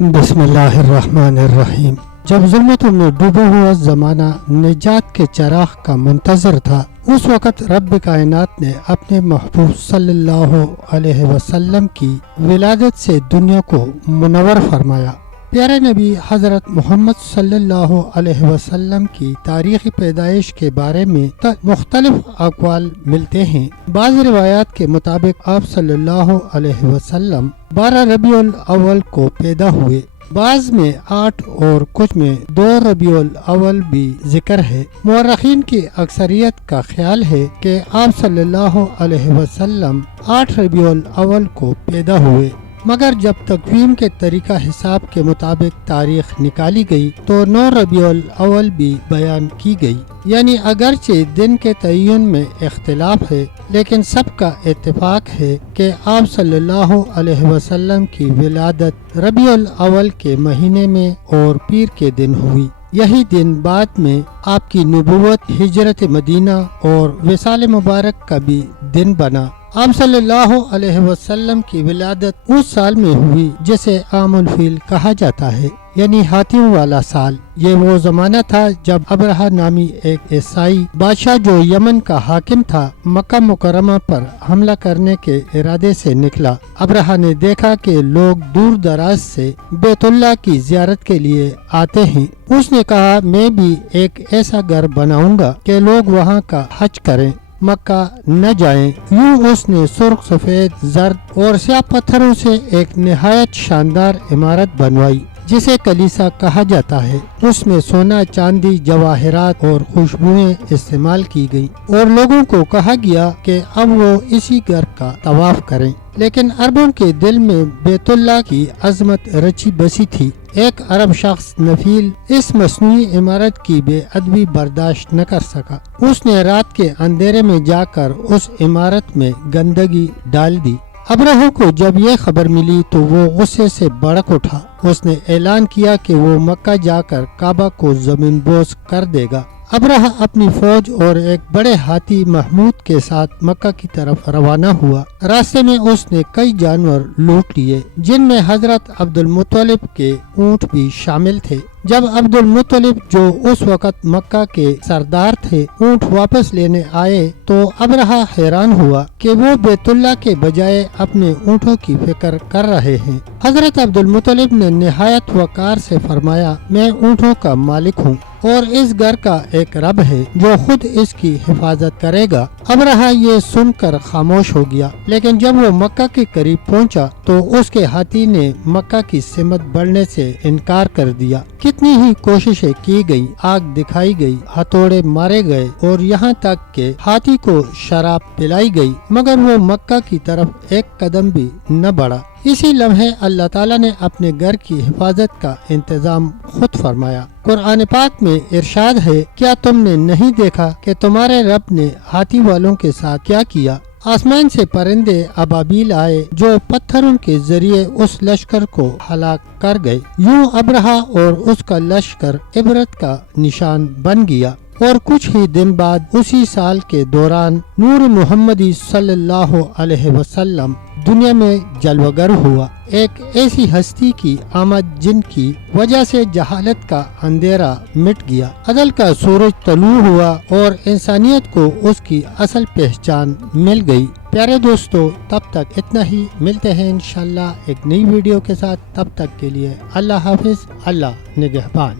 بسم اللہ الرحمن الرحیم۔ جب ظلمتوں میں ڈوبا ہوا زمانہ نجات کے چراغ کا منتظر تھا، اس وقت رب کائنات نے اپنے محبوب صلی اللہ علیہ وسلم کی ولادت سے دنیا کو منور فرمایا۔ پیارے نبی حضرت محمد صلی اللہ علیہ وسلم کی تاریخی پیدائش کے بارے میں مختلف اقوال ملتے ہیں۔ بعض روایات کے مطابق آپ صلی اللہ علیہ وسلم 12 ربیع الاول کو پیدا ہوئے، بعض میں 8 اور کچھ میں 2 ربیع الاول بھی ذکر ہے۔ مورخین کی اکثریت کا خیال ہے کہ آپ صلی اللہ علیہ وسلم 8 ربیع الاول کو پیدا ہوئے، مگر جب تقویم کے طریقہ حساب کے مطابق تاریخ نکالی گئی تو 9 ربیع الاول بھی بیان کی گئی، یعنی اگرچہ دن کے تعین میں اختلاف ہے لیکن سب کا اتفاق ہے کہ آپ صلی اللہ علیہ وسلم کی ولادت ربیع الاول کے مہینے میں اور پیر کے دن ہوئی۔ یہی دن بعد میں آپ کی نبوت، ہجرت مدینہ اور وصال مبارک کا بھی دن بنا۔ آپ صلی اللہ علیہ وسلم کی ولادت اس سال میں ہوئی جسے عام الفیل کہا جاتا ہے، یعنی ہاتھیوں والا سال۔ یہ وہ زمانہ تھا جب ابرہہ نامی ایک عیسائی بادشاہ جو یمن کا حاکم تھا، مکہ مکرمہ پر حملہ کرنے کے ارادے سے نکلا۔ ابرہہ نے دیکھا کہ لوگ دور دراز سے بیت اللہ کی زیارت کے لیے آتے ہیں۔ اس نے کہا، میں بھی ایک ایسا گھر بناؤں گا کہ لوگ وہاں کا حج کریں، مکہ نہ جائیں۔ یوں اس نے سرخ، سفید، زرد اور سیاہ پتھروں سے ایک نہایت شاندار عمارت بنوائی جسے کلیسا کہا جاتا ہے۔ اس میں سونا، چاندی، جواہرات اور خوشبوئیں استعمال کی گئی اور لوگوں کو کہا گیا کہ اب وہ اسی گھر کا طواف کریں۔ لیکن عربوں کے دل میں بیت اللہ کی عظمت رچی بسی تھی۔ ایک عرب شخص نفیل اس مصنوعی عمارت کی بے ادبی برداشت نہ کر سکا۔ اس نے رات کے اندھیرے میں جا کر اس عمارت میں گندگی ڈال دی۔ ابرہہ کو جب یہ خبر ملی تو وہ غصے سے بھڑک اٹھا۔ اس نے اعلان کیا کہ وہ مکہ جا کر کعبہ کو زمین بوس کر دے گا۔ ابرہہ اپنی فوج اور ایک بڑے ہاتھی محمود کے ساتھ مکہ کی طرف روانہ ہوا۔ راستے میں اس نے کئی جانور لوٹ لیے، جن میں حضرت عبد المطلب کے اونٹ بھی شامل تھے۔ جب عبد المطلب، جو اس وقت مکہ کے سردار تھے، اونٹ واپس لینے آئے تو ابرہہ حیران ہوا کہ وہ بیت اللہ کے بجائے اپنے اونٹوں کی فکر کر رہے ہیں۔ حضرت عبد المطلب نے نہایت وقار سے فرمایا، میں اونٹوں کا مالک ہوں اور اس گھر کا ایک رب ہے جو خود اس کی حفاظت کرے گا۔ ابرہہ یہ سن کر خاموش ہو گیا، لیکن جب وہ مکہ کے قریب پہنچا تو اس کے ہاتھی نے مکہ کی سمت بڑھنے سے انکار کر دیا۔ کتنی ہی کوششیں کی گئی، آگ دکھائی گئی، ہتھوڑے مارے گئے اور یہاں تک کہ ہاتھی کو شراب پلائی گئی، مگر وہ مکہ کی طرف ایک قدم بھی نہ بڑھا۔ اسی لمحے اللہ تعالیٰ نے اپنے گھر کی حفاظت کا انتظام خود فرمایا۔ قرآن پاک میں ارشاد ہے، کیا تم نے نہیں دیکھا کہ تمہارے رب نے ہاتھی والوں کے ساتھ کیا کیا؟ آسمان سے پرندے ابابیل آئے جو پتھروں کے ذریعے اس لشکر کو ہلاک کر گئے۔ یوں ابرہہ اور اس کا لشکر عبرت کا نشان بن گیا۔ اور کچھ ہی دن بعد اسی سال کے دوران نور محمدی صلی اللہ علیہ وسلم دنیا میں جلوگر ہوا، ایک ایسی ہستی کی آمد جن کی وجہ سے جہالت کا اندھیرا مٹ گیا، عدل کا سورج طلوع ہوا اور انسانیت کو اس کی اصل پہچان مل گئی۔ پیارے دوستو، تب تک اتنا ہی، ملتے ہیں انشاءاللہ ایک نئی ویڈیو کے ساتھ۔ تب تک کے لیے اللہ حافظ، اللہ نگہبان۔